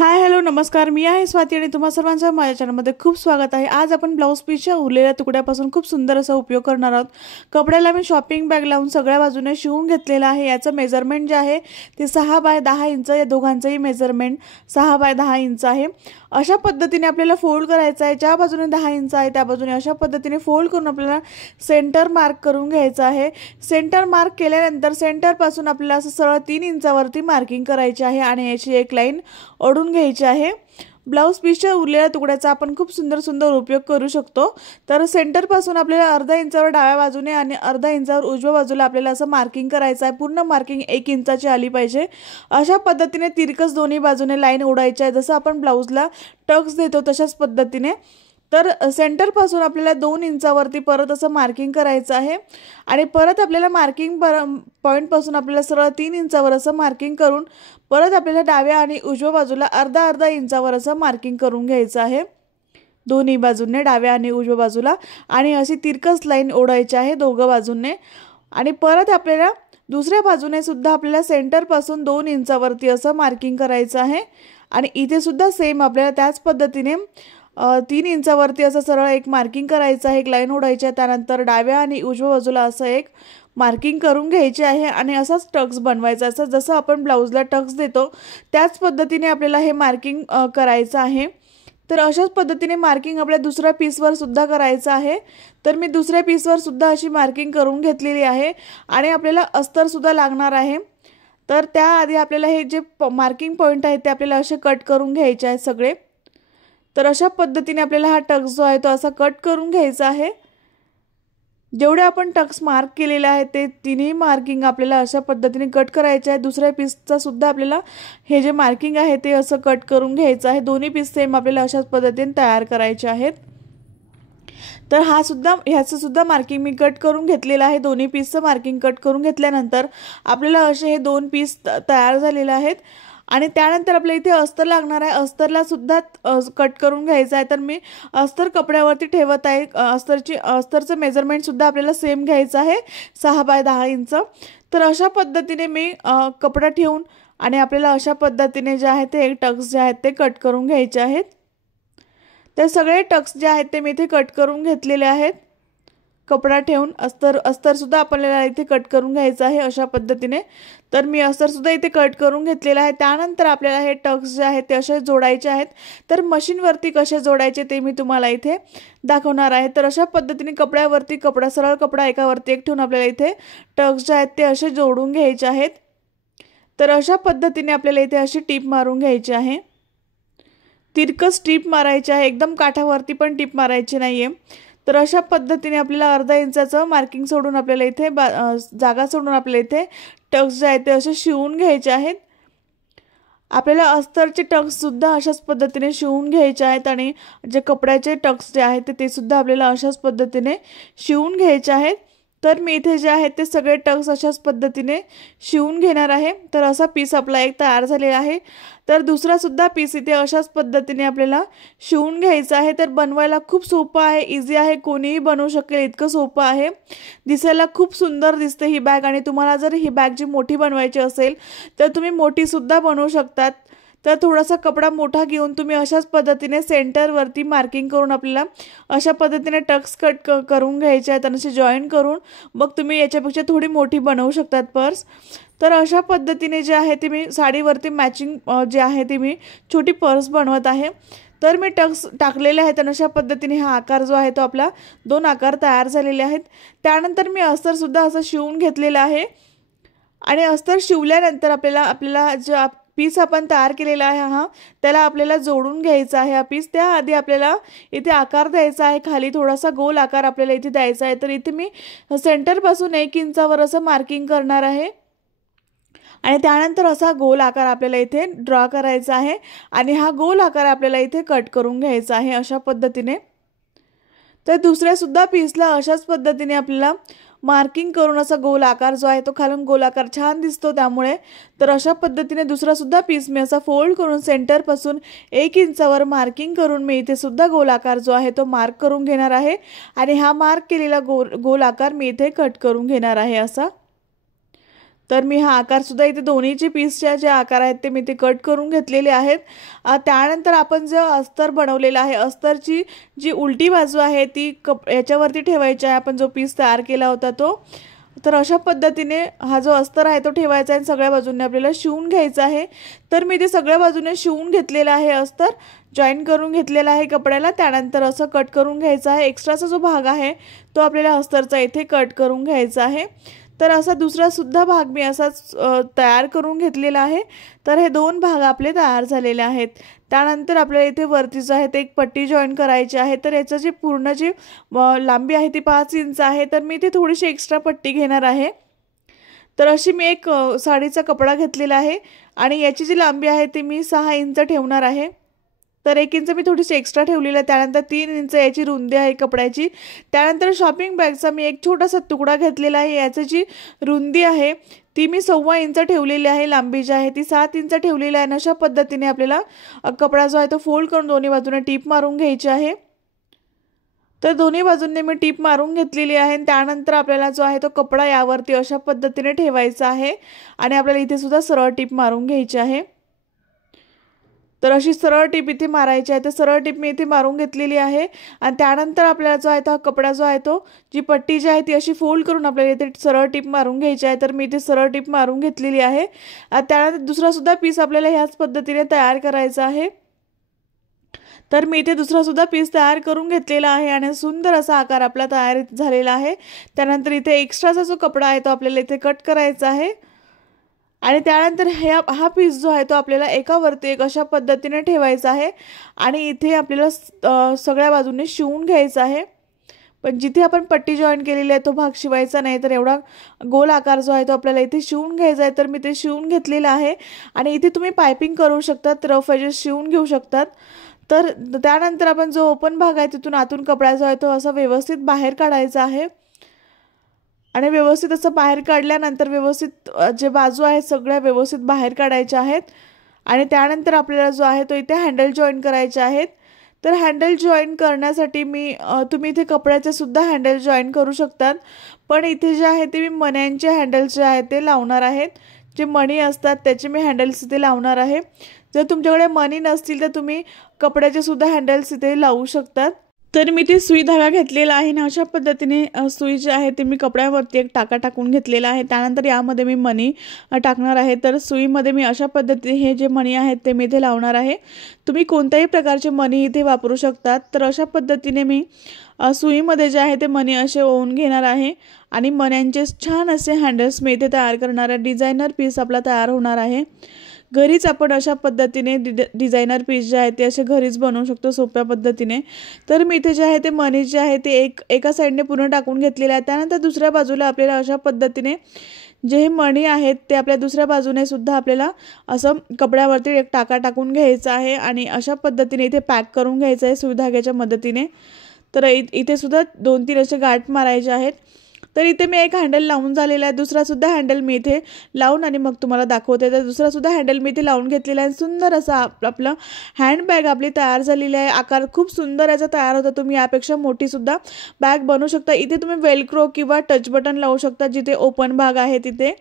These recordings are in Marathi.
हाय हॅलो नमस्कार, मी आहे स्वाती आणि तुम्हा सर्वांचं माझ्या चॅनलमध्ये खूप स्वागत आहे। आज आपण ब्लाऊज पीसच्या उरलेल्या तुकड्यापासून खूप सुंदर असा उपयोग करणार आहोत। कपड्याला मी शॉपिंग बॅग लावून सगळ्या बाजूने शिवून घेतलेला आहे। याचं मेजरमेंट जे आहे ते 6 बाय 10 इंच, या दोघांचंही मेजरमेंट 6 बाय 10 इंच आहे। अशा पद्धतीने आपल्याला फोल्ड करायचं आहे। ज्या बाजूने 10 इंच आहे त्या बाजूने अशा पद्धतीने फोल्ड करून आपल्याला सेंटर मार्क करून घ्यायचं आहे। सेंटर मार्क केल्यानंतर सेंटर पासून आपल्याला असं सरळ 3 इंचावरती मार्किंग करायची आहे आणि याची एक लाईन ओढून घ्यायची आहे। ब्लाउज पीसच्या उरलेल्या तुकड्याचा आपण खूप सुंदर उपयोग करू शकतो। तर सेंटर पासून आपल्याला अर्धा इंचावर डाव्या बाजूने आणि अर्धा इंचावर उजव्या बाजूला आपल्याला असं मार्किंग करायचं आहे। पूर्ण मार्किंग 1 इंचाची आली पाहिजे। अशा पद्धतीने तिरकस दोन्ही बाजूने लाईन ओढायची आहे। जसं आपण ब्लाउजला टक्स देतो तशाच पद्धतीने। तर सेंटर पासून आपल्याला 2 इंचावरती परत असं मार्किंग करायचं आहे आणि परत आपल्याला मार्किंग पॉइंट पासून आपल्याला सरळ 3 इंचावर असं मार्किंग करून परत आपल्याला डाव्या आणि उजव्या बाजूला अर्धा इंचावर असं मार्किंग करून घ्यायचं आहे। दोन्ही बाजूंनी डाव्या आणि उजव्या बाजूला आणि अशी तिरकस लाईन ओढायची आहे दोघं बाजूंनी। आणि परत आपल्याला दुसऱ्या बाजूने सुद्धा आपल्याला सेंटर पासून 2 इंचावरती असं मार्किंग करायचं आहे आणि इथे सुद्धा सेम आपल्याला त्याच पद्धतीने 3 इंचावरती असं सरळ एक मार्किंग करायचं आहे, एक लाईन ओढायची आहे। त्यानंतर डाव्या आणि उजव्या बाजूला असं एक मार्किंग करून घ्यायची आहे आणि असाच टक्स बनवायचा। असं जसं आपण ब्लाउजला टक्स देतो त्याच पद्धतीने आपल्याला हे मार्किंग करायचं आहे। तर अशाच पद्धतीने मार्किंग आपल्या दुसऱ्या पीसवर सुद्धा करायचं आहे। तर मी दुसऱ्या पीसवर सुद्धा अशी मार्किंग करून घेतलेली आहे आणि आपल्याला अस्तर सुद्धा लागणार आहे। तर त्याआधी आपल्याला हे जे मार्किंग पॉइंट आहेत ते आपल्याला असे कट करून घ्यायचे आहेत सगळे। तर अशा पद्धतीने आपल्याला हा टक्स जो आहे तो असा कट करून घ्यायचा आहे। जेवढे आपण टक्स मार्क केलेले आहेत ते तिन्ही मार्किंग आपल्याला अशा पद्धतीने कट करायचे आहे। दुसऱ्या पीसचा सुद्धा आपल्याला हे जे मार्किंग आहे ते असं कट करून घ्यायचं आहे। दोन्ही पीस सेम आपल्याला अशाच पद्धतीने तयार करायचे आहेत। तर ह्याचं सुद्धा मार्किंग मी कट करून घेतलेलं आहे। दोन्ही पीसचं मार्किंग कट करून घेतल्यानंतर आपल्याला असे हे 2 पीस तयार झालेले आहेत आणि त्यानंतर आपल्या इथे अस्तर लागणार आहे। अस्तरला सुद्धा कट करून घ्यायचं आहे। तर मी अस्तर कपड्यावरती ठेवत आहे। अस्तरचं मेजरमेंट सुद्धा आपल्याला सेम घ्यायचं आहे 6 बाय 10 इंच। तर अशा पद्धतीने मी कपडा ठेवून आणि आपल्याला अशा पद्धतीने जे आहे ते टक्स जे आहेत ते कट करून घ्यायचे आहेत। तर सगळे टक्स जे आहेत ते मी इथे कट करून घेतलेले आहेत। कपडा ठेवून अस्तर सुद्धा आपल्याला इथे कट करून घ्यायचं आहे अशा पद्धतीने। तर मी अस्तर सुद्धा इथे कट करून घेतलेला आहे। त्यानंतर आपल्याला हे टक्स जे आहेत ते असे जोडायचे आहेत। तर मशीनवरती कसे जोडायचे ते मी तुम्हाला इथे दाखवणार आहे। तर अशा पद्धतीने कपड्यावरती सरळ कपडा एकावरती एक ठेवून आपल्याला इथे टक्स जे आहेत ते असे जोडून घ्यायचे आहेत। तर अशा पद्धतीने आपल्याला इथे अशी टीप मारून घ्यायची आहे। तिरकस टीप मारायची आहे, एकदम काठावरती पण टीप मारायची नाहीये। तर अशा पद्धतीने आपल्याला अर्धा इंचाचं मार्किंग सोडून आपल्याला इथे जागा सोडून आपल्याला इथे टक्स जे आहेत ते असे शिवून घ्यायचे आहेत। आपल्याला अस्तरचे टक्स सुद्धा अशाच पद्धतीने शिवून घ्यायचे आहेत आणि जे कपड्याचे टक्स जे आहेत ते सुद्धा आपल्याला अशाच पद्धतीने शिवून घ्यायचे आहेत। तर मी इथे जे आहेत ते सगळे टक्स अशाच पद्धतीने शिवून घेणार आहे। तर असा पीस आपला एक तयार झालेला आहे। तर दुसरा सुद्धा पीस इथे अशाच पद्धतीने आपल्याला शिवून घ्यायचा आहे। तर बनवायला खूप सोपं आहे, इझी आहे, कोणीही बनवू शकेल इतकं सोपं आहे। दिसायला खूप सुंदर दिसते ही बॅग आणि तुम्हाला जर ही बॅग जी मोठी बनवायची असेल तर तुम्ही मोठी सुद्धा बनवू शकतात। तर थोडासा कपडा मोठा घेऊन तुम्ही अशाच पद्धतीने सेंटरवरती मार्किंग करून आपल्याला अशा पद्धतीने टक्स कट करून घ्यायचे आहेत आणि असे जॉईन करून मग तुम्ही याच्यापेक्षा थोडी मोठी बनवू शकतात पर्स। तर अशा पद्धतीने जे आहे ते मी साडीवरती मॅचिंग जे आहे ते मी छोटी पर्स बनवत आहे। तर मी टक्स टाकलेले आहेत आणि अशा पद्धतीने हा आकार जो आहे तो आपला 2 आकार तयार झालेले आहेत। त्यानंतर मी अस्तर सुद्धा असं शिवून घेतलेलं आहे आणि अस्तर शिवल्यानंतर आपल्याला जो पीस आपण तयार केलेला आहे त्याला आपल्याला जोडून घ्यायचा आहे। हा पीस त्याआधी आपल्याला इथे आकार द्यायचा आहे, खाली थोडासा गोल आकार आपल्याला इथे द्यायचा आहे। तर इथे मी सेंटर पासून 1 इंचावर असं मार्किंग करणार आहे आणि त्यानंतर असा गोल आकार आपल्याला इथे ड्रॉ करायचा आहे आणि हा गोल आकार आपल्याला इथे कट करून घ्यायचा आहे अशा पद्धतीने। तर दुसऱ्या सुद्धा पीसला अशाच पद्धतीने आपल्याला मार्किंग करून असा गोल आकार जो आहे तो खालून गोल आकार छान दिसतो त्यामुळे। तर अशा पद्धतीने दुसरा सुद्धा पीस मी असा फोल्ड करून सेंटर पासून 1 इंचावर मार्किंग करून मी इथे सुद्धा गोल आकार जो आहे तो मार्क करून घेणार आहे आणि हा मार्क केलेला गोल आकार मी इथे कट करून घेणार आहे असा। तर मी हा आकारसुद्धा इथे दोन्हीचे पीसच्या जे आकार आहेत ते मी ते कट करून घेतलेले आहेत। त्यानंतर आपण जो अस्तर बनवलेला आहे, अस्तरची जी उलटी बाजू आहे ती याच्यावरती ठेवायची आहे, आपण जो पीस तयार केला होता तो। तर अशा पद्धतीने हा जो अस्तर आहे तो ठेवायचा आहे, सगळ्या बाजूंनी आपल्याला शिवून घ्यायचा आहे। तर मी ते सगळ्या बाजूने शिवून घेतलेला आहे, अस्तर जॉईन करून घेतलेला आहे कपड्याला। त्यानंतर असं कट करून घ्यायचा आहे, एक्स्ट्राचा जो भाग आहे तो आपल्याला अस्तरचा इथे कट करून घ्यायचा आहे। तर असा दुसरा सुद्धा भाग मी असाच तयार करून घेतलेला आहे। तर हे दोन भाग आपले तयार झालेले आहेत। त्यानंतर आपल्याला इथे वरती जो आहे ते एक पट्टी जॉईन करायची आहे। तर याचं जे पूर्ण जी लांबी आहे ती 5 इंच आहे, तर मी इथे थोडीशी एक्स्ट्रा पट्टी घेणार आहे। तर अशी मी एक साडीचा कपडा घेतलेला आहे आणि याची जी लांबी आहे ती मी 6 इंच ठेवणार आहे। तर 1 इंच मी थोडीशी एक्स्ट्रा ठेवलेली आहे। त्यानंतर 3 इंच याची रुंदी आहे कपड्याची। त्यानंतर शॉपिंग बॅगचा मी एक छोटासा तुकडा घेतलेला आहे, याची जी रुंदी आहे ती मी 1.25 इंच ठेवलेली आहे, लांबी जी आहे ती 7 इंच ठेवलेली आहे। अशा पद्धतीने आपल्याला कपडा जो आहे तो फोल्ड करून दोन्ही बाजूने टीप मारून घ्यायची आहे। तर दोन्ही बाजूंनी मी टीप मारून घेतलेली आहे। त्यानंतर आपल्याला जो आहे तो कपडा यावरती अशा पद्धतीने ठेवायचा आहे आणि आपल्याला इथे सुद्धा सरळ टीप मारून घ्यायची आहे। तर अशी सरळ टीप इथे मारायची आहे। तर सरळ टीप मी इथे मारून घेतलेली आहे आणि त्यानंतर आपल्याला जो आहे तो कपडा जो आहे तो जी पट्टी जी आहे ती अशी फोल्ड करून आपल्याला इथे सरळ टीप मारून घ्यायची आहे। तर मी इथे सरळ टीप मारून घेतलेली आहे। त्यानंतर दुसरा सुद्धा पीस आपल्याला ह्याच पद्धतीने तयार करायचा आहे। तर मी इथे दुसरा सुद्धा पीस तयार करून घेतलेला आहे आणि सुंदर असा आकार आपला तयार झालेला आहे। त्यानंतर इथे एक्स्ट्राचा जो कपडा आहे तो आपल्याला इथे कट करायचा आहे आणि त्यानंतर हा पीस जो आहे तो आपल्याला एकावरती एक अशा पद्धतीने ठेवायचा आहे आणि इथे आपल्याला सगळ्या बाजूने शिवून घ्यायचा आहे। पण जिथे आपण पट्टी जॉईन केलेली आहे तो भाग शिवायचा नाही, तर एवढा गोल आकार जो आहे तो आपल्याला इथे शिवून घ्यायचा आहे। तर मी ते शिवून घेतलेला आहे आणि इथे तुम्ही पायपिंग करू शकतात, रफ एजेस शिवून घेऊ शकतात। तर त्यानंतर आपण जो ओपन भाग आहे तिथून आतून कपडा जो आहे तो असा व्यवस्थित बाहेर काढायचा आहे आणि व्यवस्थित असं बाहेर काढल्यानंतर व्यवस्थित जे बाजू आहेत सगळ्या व्यवस्थित बाहेर काढायच्या आहेत आणि त्यानंतर आपल्याला जो आहे तो इथे हँडल जॉईन करायचे आहेत। तर हँडल जॉईन करण्यासाठी तुम्ही इथे कपड्याचे सुद्धा हँडल जॉईन करू शकतात, पण इथे जे आहे ते मी मण्यांचे हँडल्स जे आहेत ते लावणार आहेत। जे मणी असतात त्याचे मी हँडल्स इथे लावणार आहे। जर तुमच्याकडे मणी नसतील तर तुम्ही कपड्याचे सुद्धा हँडल्स इथे लावू शकतात। तर मी ते सुई धागा घेतलेला आहे ना, अशा पद्धतीने सुई जी आहे ते मी कपड्यावरती एक टाका टाकून घेतलेला आहे। त्यानंतर यामध्ये मी मणी टाकणार आहे। तर सुईमध्ये मी अशा पद्धतीने हे जे मणी आहेत ते मी इथे लावणार आहे। तुम्ही कोणत्याही प्रकारचे मणी इथे वापरू शकतात। तर अशा पद्धतीने मी सुईमध्ये जे आहे ते मणी असे ओवून घेणार आहे आणि मण्यांचे छान असे हँडल्स मी इथे तयार करणार आहे। डिझायनर पीस आपला तयार होणार आहे। घरीच आपण अशा पद्धतीने डिझायनर पीस जे आहे ते असे घरीच बनवू शकतो सोप्या पद्धतीने। तर मी इथे जे आहे ते मणी जे आहे ते एका साईडने पूर्ण टाकून घेतलेले आहे। त्यानंतर दुसऱ्या बाजूला आपल्याला अशा पद्धतीने जे हे मणी आहेत ते आपल्या दुसऱ्या बाजूने सुद्धा आपल्याला असं कपड्यावरती एक टाका टाकून घ्यायचा आहे आणि अशा पद्धतीने इथे पॅक करून घ्यायचं आहे सुई धाग्याच्या मदतीने। तर इथे सुद्धा 2-3 असे गाठ मारायचे आहेत। तर इथे मी एक हँडल लावून झालेला आहे, दुसरा सुद्धा हँडल मी इथे लावून आणि मग तुम्हाला दाखवते। तर दुसरा सुद्धा हँडल मी इथे लावून घेतलेला आहे। सुंदर असा आपलं हँडबॅग आपली तयार झालेली आहे। आकार खूप सुंदर याचा तयार होता। तुम्ही यापेक्षा मोठी सुद्धा बॅग बनवू शकता। इथे तुम्ही वेलक्रो किंवा टच बटन लावू शकता जिथे ओपन भाग आहे तिथे।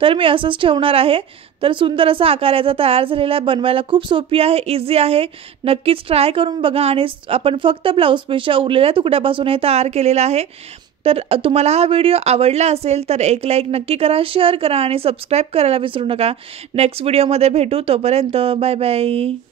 तर मी असंच ठेवणार आहे। तर सुंदर असा आकार याचा तयार झालेला आहे। बनवायला खूप सोपी आहे, इझी आहे। नक्कीच ट्राय करून बघा आणि आपण फक्त ब्लाऊज पीसच्या उरलेल्या तुकड्यापासून हे तयार केलेलं आहे। तर तुम्हाला हा व्हिडिओ आवडला असेल तर एक लाईक नक्की करा, शेअर करा आणि सबस्क्राईब करायला विसरू नका। नेक्स्ट व्हिडिओमध्ये भेटू, तोपर्यंत बाय बाय।